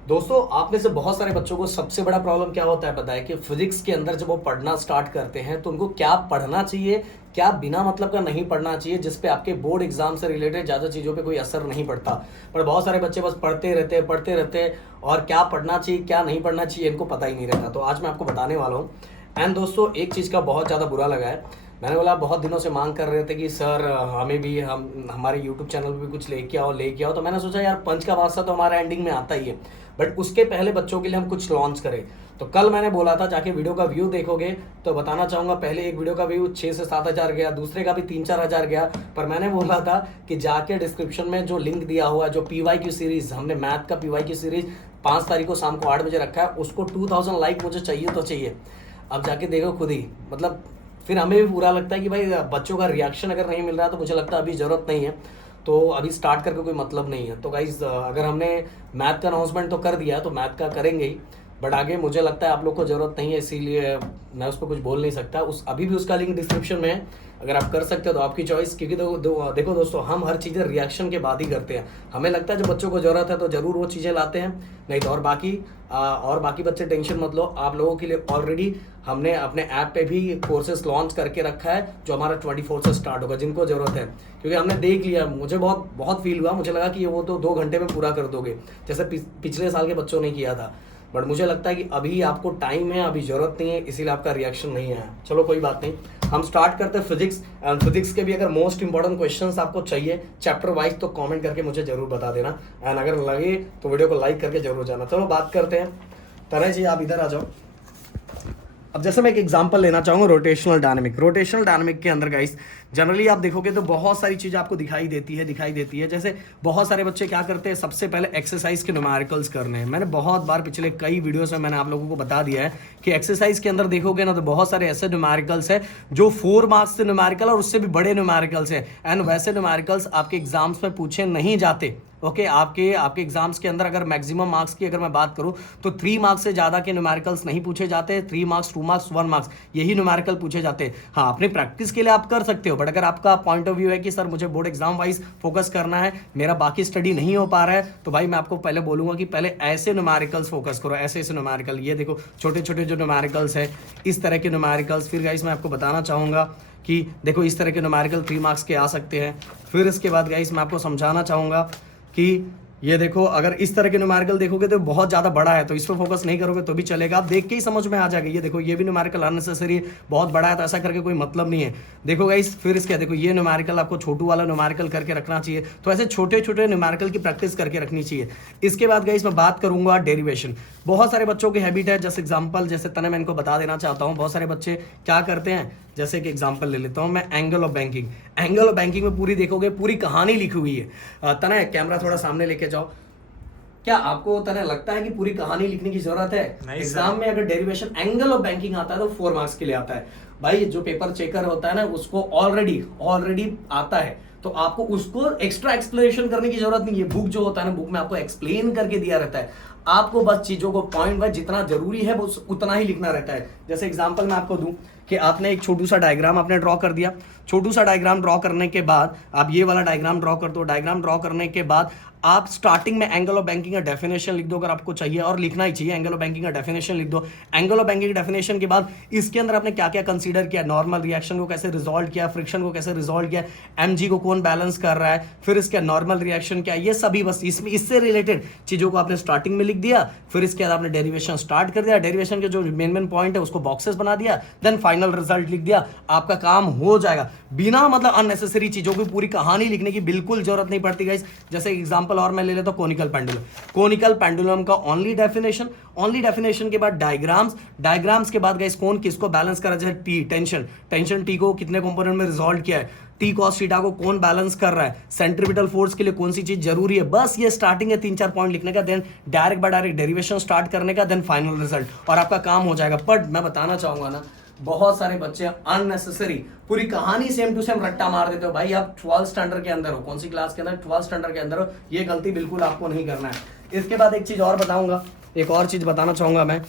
दोस्तों, आप में से बहुत सारे बच्चों को सबसे बड़ा प्रॉब्लम क्या होता है पता है कि फिजिक्स के अंदर जब वो पढ़ना स्टार्ट करते हैं तो उनको क्या पढ़ना चाहिए, क्या बिना मतलब का नहीं पढ़ना चाहिए, जिस पे आपके बोर्ड एग्जाम से रिलेटेड ज़्यादा चीज़ों पे कोई असर नहीं पड़ता। पर बहुत सारे बच्चे बस पढ़ते रहते हैं और क्या पढ़ना चाहिए क्या नहीं पढ़ना चाहिए इनको पता ही नहीं रहता। तो आज मैं आपको बताने वाला हूँ। एंड दोस्तों, एक चीज़ का बहुत ज़्यादा बुरा लगा है। मैंने बोला, बहुत दिनों से मांग कर रहे थे कि सर हमें भी हम हमारे यूट्यूब चैनल पे भी कुछ लेके आओ। तो मैंने सोचा यार, पंच का वास्ता तो हमारा एंडिंग में आता ही है, बट उसके पहले बच्चों के लिए हम कुछ लॉन्च करें। तो कल मैंने बोला था जाके वीडियो का व्यू देखोगे तो बताना चाहूँगा, पहले एक वीडियो का व्यू 6 से 7 हज़ार गया, दूसरे का भी 3-4 हज़ार गया। पर मैंने बोला था कि जाके डिस्क्रिप्शन में जो लिंक दिया हुआ है, जो PYQ सीरीज, हमने मैथ का PYQ सीरीज 5 तारीख को शाम को 8 बजे रखा है, उसको 2000 लाइक मुझे चाहिए तो चाहिए। अब जाके देखो खुद ही, मतलब फिर हमें भी बुरा लगता है कि भाई बच्चों का रिएक्शन अगर नहीं मिल रहा तो मुझे लगता है अभी ज़रूरत नहीं है, तो अभी स्टार्ट करके कोई मतलब नहीं है। तो गाइज, अगर हमने मैथ का अनाउंसमेंट तो कर दिया है तो मैथ का करेंगे ही, बट आगे मुझे लगता है आप लोग को ज़रूरत नहीं है, इसीलिए मैं उस पर कुछ बोल नहीं सकता। उस अभी भी उसका लिंक डिस्क्रिप्शन में है, अगर आप कर सकते हो तो आपकी चॉइस। क्योंकि देखो दोस्तों, हम हर चीज़ें रिएक्शन के बाद ही करते हैं। हमें लगता है जब बच्चों को ज़रूरत है तो ज़रूर वो चीज़ें लाते हैं, नहीं तो और बाकी बच्चे टेंशन मत लो। आप लोगों के लिए ऑलरेडी हमने अपने ऐप पे भी कोर्सेज लॉन्च करके रखा है, जो हमारा 24 से स्टार्ट होगा, जिनको ज़रूरत है। क्योंकि हमने देख लिया, मुझे बहुत बहुत फील हुआ, मुझे लगा कि ये वो तो 2 घंटे में पूरा कर दोगे, जैसे पिछले साल के बच्चों ने किया था। बट मुझे लगता है कि अभी आपको टाइम है, अभी ज़रूरत नहीं है, इसीलिए आपका रिएक्शन नहीं आया। चलो कोई बात नहीं, हम स्टार्ट करते हैं फिजिक्स। एंड फिजिक्स के भी अगर मोस्ट इंपॉर्टेंट क्वेश्चंस आपको चाहिए चैप्टर वाइज तो कमेंट करके मुझे जरूर बता देना। एंड अगर लगे तो वीडियो को लाइक करके जरूर जाना। चलो बात करते हैं। तनय जी, आप इधर आ जाओ। अब जैसे मैं एक एग्जांपल लेना चाहूँगा, रोटेशनल डायनामिक के अंदर गाइस जनरली आप देखोगे तो बहुत सारी चीज़ें आपको दिखाई देती है। जैसे बहुत सारे बच्चे क्या करते हैं, सबसे पहले एक्सरसाइज के न्यूमेरिकल्स करने हैं। मैंने बहुत बार पिछले कई वीडियोस में मैंने आप लोगों को बता दिया है कि एक्सरसाइज के अंदर देखोगे ना तो बहुत सारे ऐसे न्यूमेरिकल्स है जो 4 मार्क्स से न्यूमेरिकल और उससे भी बड़े न्यूमेरिकल्स है। एंड वैसे न्यूमेरिकल्स आपके एग्जाम्स में पूछे नहीं जाते। ओके, आपके एग्जाम्स के अंदर अगर मैक्सिमम मार्क्स की अगर मैं बात करूं तो 3 मार्क्स से ज़्यादा के न्यूमेरिकल्स नहीं पूछे जाते। 3 मार्क्स, 2 मार्क्स, 1 मार्क्स, यही न्यूमेरिकल पूछे जाते हैं। हाँ, अपनी प्रैक्टिस के लिए आप कर सकते हो, बट अगर आपका पॉइंट ऑफ व्यू है कि सर मुझे बोर्ड एग्जाम वाइज फोकस करना है, मेरा बाकी स्टडी नहीं हो पा रहा है, तो भाई मैं आपको पहले बोलूंगा कि पहले ऐसे न्यूमेरिकल्स फोकस करो, ऐसे न्यूमेरिकल। ये देखो छोटे छोटे जो न्यूमेरिकल्स है, इस तरह के न्यूमेरिकल्स। फिर गाइस मैं आपको बताना चाहूँगा कि देखो इस तरह के न्यूमेरिकल 3 मार्क्स के आ सकते हैं। फिर इसके बाद गाइस मैं आपको समझाना चाहूँगा कि ये देखो, अगर इस तरह के न्यूमेरिकल देखोगे तो बहुत ज़्यादा बड़ा है, तो इस पर फोकस नहीं करोगे तो भी चलेगा, आप देख के ही समझ में आ जाएगा। ये देखो, ये भी न्यूमेरिकल अननेसेसरी बहुत बड़ा है, तो ऐसा करके कोई मतलब नहीं है। देखो गाइस, फिर इसके देखो ये न्यूमेरिकल आपको छोटू वाला न्यूमेरिकल करके रखना चाहिए। तो ऐसे छोटे छोटे न्यूमेरिकल की प्रैक्टिस करके रखनी चाहिए। इसके बाद गाइस मैं बात करूंगा डेरिवेशन। बहुत सारे बच्चों की हैबिट है, जैसे एग्जाम्पल जैसे तने मैं इनको बता देना चाहता हूँ। बहुत सारे बच्चे क्या करते हैं, जैसे कि एग्जाम्पल ले लेता हूँ मैं, एंगल ऑफ बैंकिंग में पूरी देखोगे पूरी कहानी लिखी हुई है। तने कैमरा थोड़ा सामने लेके जाओ। क्या आपको तरह लगता है कि पूरी कहानी लिखने की जरूरत है? एग्जाम में अगर डेरिवेशन एंगल ऑफ बैंकिंग आता है तो 4 मार्क्स के लिए आता है। भाई जो पेपर चेकर होता है ना, उसको ऑलरेडी आता है, तो आपको उसको एक्स्ट्रा एक्सप्लेनेशन करने की जरूरत नहीं है। बुक जो होता है ना, बुक में आपको एक्सप्लेन करके दिया रहता है, आपको बस चीजों को पॉइंट वाइज जितना जरूरी है वो उतना ही लिखना रहता है। जैसे एग्जांपल मैं आपको दूं कि आपने एक छोटू सा डायग्राम आपने ड्रॉ कर दिया। छोटू सा डायग्राम ड्रॉ करने के बाद आप ये वाला डायग्राम ड्रॉ कर दो। डायग्राम ड्रॉ करने के बाद आप स्टार्टिंग में एंगल ऑफ बैंकिंग का डेफिनेशन लिख दो, अगर आपको चाहिए, और लिखना ही चाहिए। एंगल ऑफ बैंकिंग का डेफिनेशन लिख दो। एंगल ऑफ बैंकिंग डेफिनेशन के बाद इसके अंदर आपने क्या क्या कंसीडर किया, नॉर्मल रिएक्शन को कैसे रिजॉल्व किया, फ्रिक्शन को कैसे रिजॉल्व किया, एमजी को कौन बैलेंस कर रहा है, फिर इसके नॉर्मल रिएक्शन क्या है, ये सभी बस इसमें इससे रिलेटेड चीजों को आपने स्टार्टिंग में लिख दिया। फिर इसके बाद आपने डेरिवेशन स्टार्ट कर दिया। डेरिवेशन के जो मेन पॉइंट है उसको बॉक्सेस बना दिया, देन फाइनल रिजल्ट लिख दिया, आपका काम हो जाएगा। बिना मतलब अननेसेसरी चीजों की पूरी कहानी लिखने की बिल्कुल जरूरत नहीं पड़ती गाइस। जैसे एग्जांपल और मैं ले लेता हूं, कोनिकल पेंडुलम का ओनली डेफिनेशन के बाद डायग्राम्स के बाद गाइस कौन किसको बैलेंस करा जाए, टी टेंशन टी को कितने कंपोनेंट में रिजॉल्व किया है, टी कॉस थीटा को कौन बैलेंस कर रहा है, सेंट्रीपिटल फोर्स के लिए कौन सी चीज जरूरी है। बस ये स्टार्टिंग है 3-4 पॉइंट लिखने का, देन डायरेक्ट डेरिवेशन स्टार्ट करने का, देन फाइनल रिजल्ट, और आपका काम हो जाएगा। बट मैं बताना चाहूंगा ना, बहुत सारे बच्चे अननेसेसरी पूरी कहानी सेम टू सेम रट्टा मार देते हो। भाई आप 12 स्टैंडर्ड के अंदर हो, कौन सी क्लास के अंदर, 12 स्टैंडर्ड के अंदर हो, ये गलती बिल्कुल आपको नहीं करना है। इसके बाद एक चीज और बताऊंगा, एक और चीज बताना चाहूंगा मैं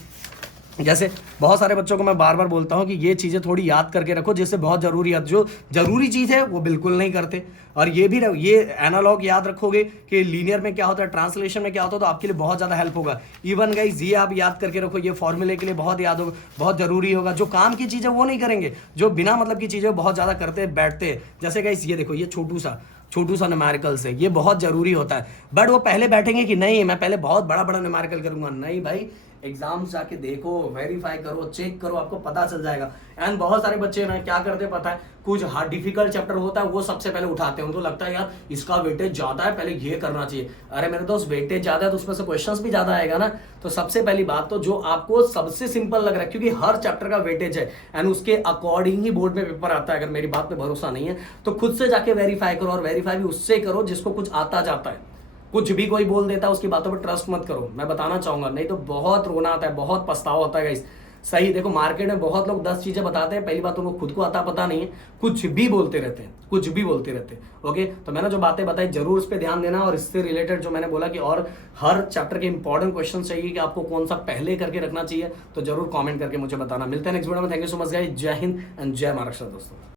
जैसे बहुत सारे बच्चों को मैं बार बार बोलता हूँ कि ये चीज़ें थोड़ी याद करके रखो, जिससे बहुत ज़रूरी है, जो ज़रूरी चीज़ है वो बिल्कुल नहीं करते। और ये भी ये एनालॉग याद रखोगे कि लीनियर में क्या होता है, ट्रांसलेशन में क्या होता है, तो आपके लिए बहुत ज़्यादा हेल्प होगा। इवन गाइस ये आप याद करके रखो, ये फॉर्मूले के लिए बहुत याद होगा, बहुत ज़रूरी होगा। जो काम की चीज़ है वो नहीं करेंगे, जो बिना मतलब की चीज़ें बहुत ज़्यादा करते बैठते हैं। जैसे गाइस ये देखो, ये छोटू सा न्यूमेरिकल्स है, ये बहुत ज़रूरी होता है। बट वो पहले बैठेंगे कि नहीं मैं पहले बहुत बड़ा बड़ा न्यूमेरिकल करूंगा, नहीं भाई, एग्जाम जाके देखो, वेरीफाई करो, चेक करो, आपको पता चल जाएगा। एंड बहुत सारे बच्चे ना क्या करते हैं पता है, कुछ हार्ड डिफिकल्ट चैप्टर होता है वो सबसे पहले उठाते हैं, उनको लगता है यार इसका वेटेज ज्यादा है, पहले ये करना चाहिए। अरे मेरे दोस्त, वेटेज ज्यादा है तो उसमें से क्वेश्चंस भी ज्यादा आएगा ना। तो सबसे पहली बात तो जो आपको सबसे सिंपल लग रहा है, क्योंकि हर चैप्टर का वेटेज है एंड उसके अकॉर्डिंग ही बोर्ड में पेपर आता है। अगर मेरी बात पे भरोसा नहीं है तो खुद से जाके वेरीफाई करो, और वेरीफाई भी उससे करो जिसको कुछ आता जाता है। कुछ भी कोई बोल देता है उसकी बातों पर ट्रस्ट मत करो, मैं बताना चाहूंगा, नहीं तो बहुत रोना आता है, बहुत पछतावा होता है गाइस। सही देखो, मार्केट में बहुत लोग 10 चीजें बताते हैं, पहली बात उनको खुद को आता पता नहीं है, कुछ भी बोलते रहते हैं, कुछ भी बोलते रहते हैं। ओके, तो मैंने जो बातें बताई जरूर उस पर ध्यान देना। और इससे रिलेटेड जो मैंने बोला कि और हर चैप्टर के इंपॉर्टेंट क्वेश्चन चाहिए कि आपको कौन सा पहले करके रखना चाहिए, तो जरूर कॉमेंट करके मुझे बताना। मिलते हैं नेक्स्ट वीडियो में। Thank you so much guys, जय हिंद एंड जय महाराष्ट्र दोस्तों।